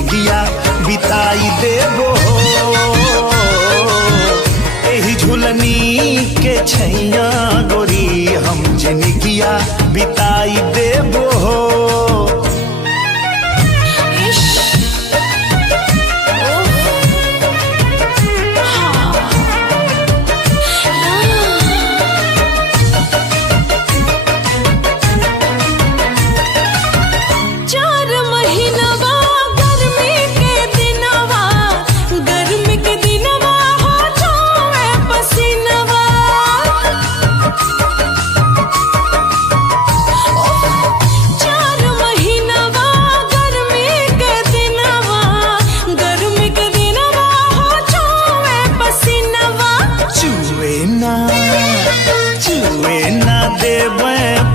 जिंदगिया बिताई देबो एही झुलनी के छैया गोरी हम जिंदगिया बिताई देबो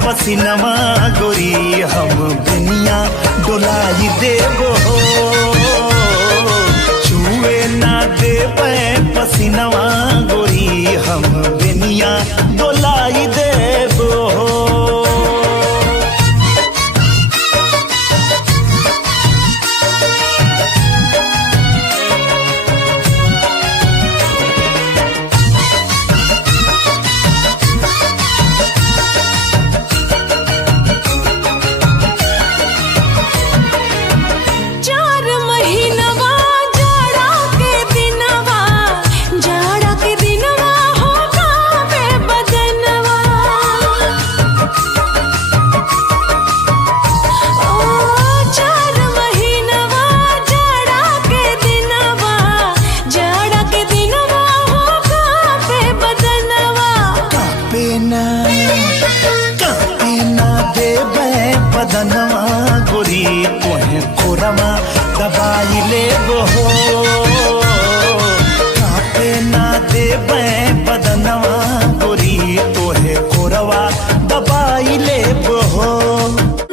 पसीनवा गोरी हम दुनिया डोलाई देबो छुए ना देबे पसीनवा गोरी हम दुनिया डोलाई देबो बदनवा गोरी तोहे कोरमा दबाई लेबो कापे ना देबे बदनवा गोरी तोहे कोरवा दबाई लेबो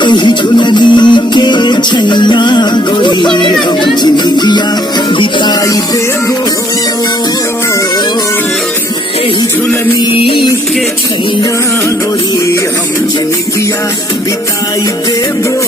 एही झुलनी के छैया गोरी हम जिंदगिया बिताई देबो एही झुलनी के छैया गोरी हम जिंदगिया बिताई देबो